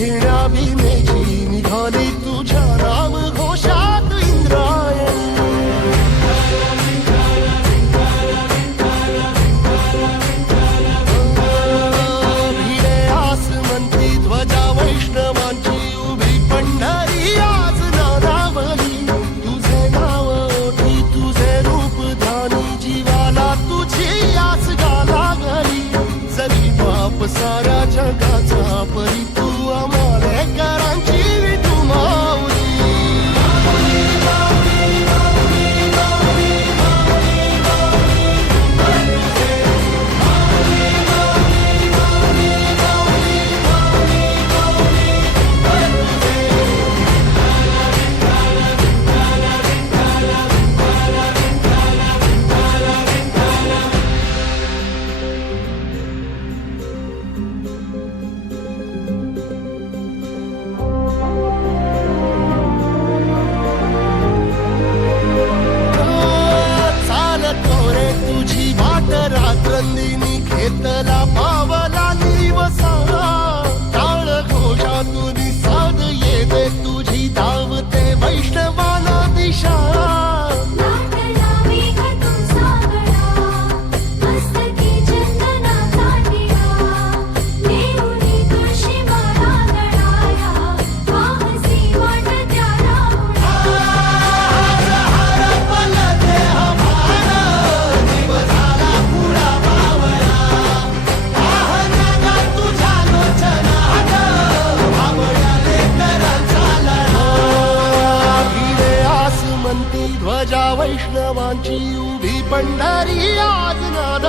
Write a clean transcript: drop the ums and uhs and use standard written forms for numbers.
घेण्या भीमेची निघाली तुझ्या नाम घोषात इंद्रायणी. भिडे आसमंती ध्वजा वैष्णवांची उभी पंढरी आज नादावली. तुझे नाव ओठी तुझे रूप ध्यानी जीवाला तुझी आस गाला घरी. जरी बाप साऱ्या जगाचा परी तू आमालेकरांची विठू माऊली. तुझी वाट रात्रंदिनी घेतला पावला दिवसा. टाळ घोषातून साध येते तुझी धावते वैष्णवाला दिशा. ध्वजा वैष्णवांची उभी पंढरी आज नादा.